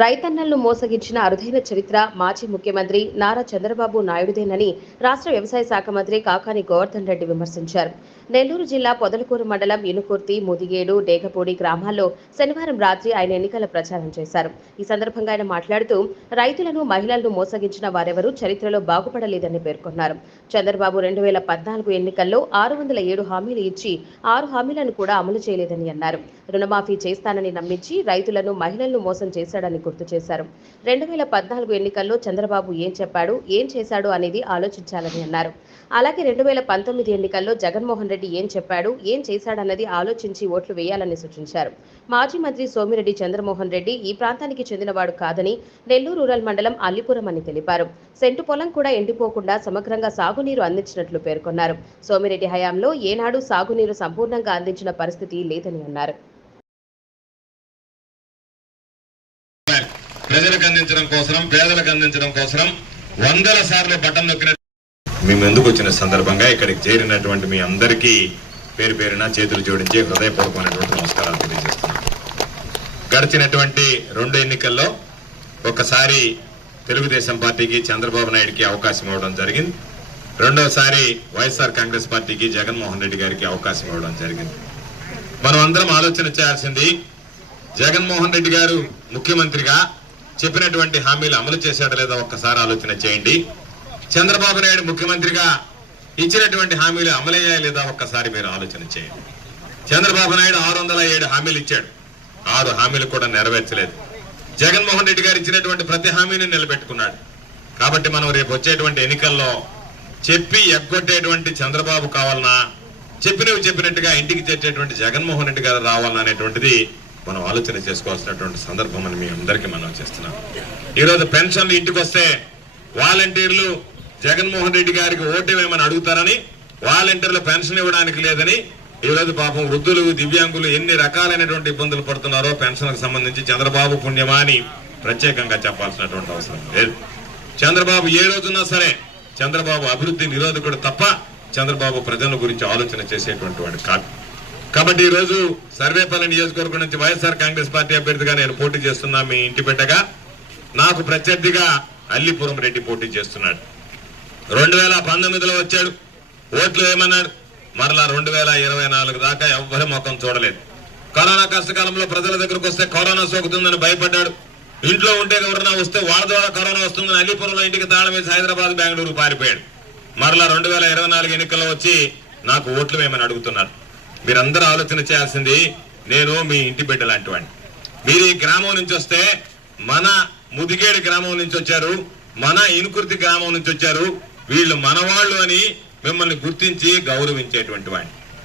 రైతన్నలను మోసగించిన అరుదైన చరిత్ర మాజీ ముఖ్యమంత్రి నారా చంద్రబాబు నాయుడుదేనని రాష్ట్ర వ్యవసాయ శాఖ మంత్రి కాకాని గోవర్ధన్ రెడ్డి విమర్శించారు. నెల్లూరు జిల్లా పొదలకూరు మండలం ఇనుకుర్తి ముదిగేడు డేగపూడి గ్రామాల్లో శనివారం రాత్రి ఆయన ఎన్నికల ప్రచారం చేశారు. ఈ సందర్భంగా ఆయన మాట్లాడుతూ రైతులను మహిళలను మోసగించిన వారెవరూ చరిత్రలో బాగుపడలేదని పేర్కొన్నారు. చంద్రబాబు రెండు వేల పద్నాలుగు ఎన్నికల్లో ఆరు వందల ఏడు హామీలు ఇచ్చి ఆరు హామీలను కూడా అమలు చేయలేదని అన్నారు. రుణమాఫీ చేస్తానని నమ్మించి రైతులను మహిళలను మోసం చేశాడని గుర్తు చేశారు. రెండు వేల పద్నాలుగు ఎన్నికల్లో చంద్రబాబు ఏం చెప్పాడు ఏం చేశాడు అనేది ఆలోచించాలని అన్నారు. అలాగే రెండు వేల పంతొమ్మిది ఎన్నికల్లో జగన్మోహన్ రెడ్డి ఏం చెప్పాడు ఏం చేశాడన్నది ఆలోచించి ఓట్లు వేయాలని సూచించారు. మాజీ మంత్రి సోమిరెడ్డి చంద్రమోహన్ రెడ్డి ఈ ప్రాంతానికి చెందినవాడు కాదని నెల్లూరు రూరల్ మండలం అల్లిపురం అని తెలిపారు. సెంటు పొలం కూడా ఎండిపోకుండా సమగ్రంగా సాగునీరు అందించినట్లు పేర్కొన్నారు. సోమిరెడ్డి హయాంలో ఏనాడు సాగునీరు సంపూర్ణంగా అందించిన పరిస్థితి లేదని అన్నారు. ప్రజలకు అందించడం కోసం పేదలకు అందించడం కోసం వందల సార్లు బటన్ నొక్కిన మేము ఎందుకు వచ్చిన సందర్భంగా ఇక్కడికి చేరినటువంటి మీ అందరికీ పేరు పేరున చేతులు జోడించి హృదయపూర్వకమైనటువంటి నమస్కారాలు తెలియజేస్తున్నాను. గడిచినటువంటి రెండు ఎన్నికల్లో ఒకసారి తెలుగుదేశం పార్టీకి చంద్రబాబు నాయుడుకి అవకాశం ఇవ్వడం జరిగింది. రెండవసారి వైఎస్ఆర్ కాంగ్రెస్ పార్టీకి జగన్మోహన్ రెడ్డి గారికి అవకాశం ఇవ్వడం జరిగింది. మనం అందరం ఆలోచన చేయాల్సింది జగన్మోహన్ రెడ్డి గారు ముఖ్యమంత్రిగా చెప్పినటువంటి హామీలు అమలు చేశాడో లేదా ఒక్కసారి ఆలోచన చేయండి. చంద్రబాబు నాయుడు ముఖ్యమంత్రిగా ఇచ్చినటువంటి హామీలు అమలయ్యాయా లేదా ఒక్కసారి మీరు ఆలోచన చేయండి. చంద్రబాబు నాయుడు ఆరు వందల ఏడు హామీలు ఇచ్చాడు. ఆరు హామీలు కూడా నెరవేర్చలేదు. జగన్మోహన్ రెడ్డి గారు ఇచ్చినటువంటి ప్రతి హామీని నిలబెట్టుకున్నాడు. కాబట్టి మనం రేపు వచ్చేటువంటి ఎన్నికల్లో చెప్పి ఎగ్గొట్టేటువంటి చంద్రబాబు కావాలన్నా చెప్పినవి చెప్పినట్టుగా ఇంటికి చేర్చేటువంటి జగన్మోహన్ రెడ్డి గారు రావాలన్నా అనేటువంటిది మనం ఆలోచన చేసుకోవాల్సినటువంటి సందర్భం అని మీ అందరికీ మనం చేస్తున్నాం. ఈరోజు పెన్షన్లు ఇంటికి వస్తే వాలంటీర్లు జగన్మోహన్ రెడ్డి గారికి ఓటేమని అడుగుతారని వాలంటీర్లు పెన్షన్ ఇవ్వడానికి లేదని ఈ రోజు పాపం వృద్ధులు దివ్యాంగులు ఎన్ని రకాలైనటువంటి ఇబ్బందులు పడుతున్నారో పెన్షన్కు సంబంధించి చంద్రబాబు పుణ్యమా అని ప్రత్యేకంగా చెప్పాల్సినటువంటి అవసరం లేదు. చంద్రబాబు ఏ రోజున్నా సరే చంద్రబాబు అభివృద్ధి నిరోధకుడు తప్ప చంద్రబాబు ప్రజల గురించి ఆలోచన చేసేటువంటి వాడు కాదు. కాబట్టి ఈరోజు రోజు సర్వేపల్లి నియోజకవర్గం నుంచి వైఎస్ఆర్ కాంగ్రెస్ పార్టీ అభ్యర్థిగా నేను పోటీ చేస్తున్నా మీ ఇంటి బిడ్డగా. నాకు ప్రత్యర్థిగా అల్లిపురం రెడ్డి పోటీ చేస్తున్నాడు. రెండు వేల పంతొమ్మిదిలో వచ్చాడు. ఓట్లు ఏమన్నాడు? మరలా రెండు వేల ఇరవై నాలుగు దాకా ఎవ్వరి ముఖం చూడలేదు. కరోనా కష్టకాలంలో ప్రజల దగ్గరకు వస్తే కరోనా సోకుతుందని భయపడ్డాడు. ఇంట్లో ఉంటే ఎవరన్నా వస్తే వాళ్ళ ద్వారా కరోనా వస్తుందని అలీపురంలో ఇంటికి తాళం వేసి హైదరాబాద్ బెంగళూరు పారిపోయాడు. మరలా రెండు వేల ఇరవై నాలుగు ఎన్నికల్లో వచ్చి నాకు ఓట్లు వేయమని అడుగుతున్నారు మీరందరూ ఆలోచన చేయాల్సింది నేను మీ ఇంటి బిడ్డ లాంటి వాడిని మీరు ఈ గ్రామం నుంచి వస్తే మన ముదిగేడు గ్రామం నుంచి వచ్చారు మన ఇనుకుర్తి గ్రామం నుంచి వచ్చారు వీళ్ళు మనవాళ్ళు అని మిమ్మల్ని గుర్తించి గౌరవించేటువంటి వాడిని.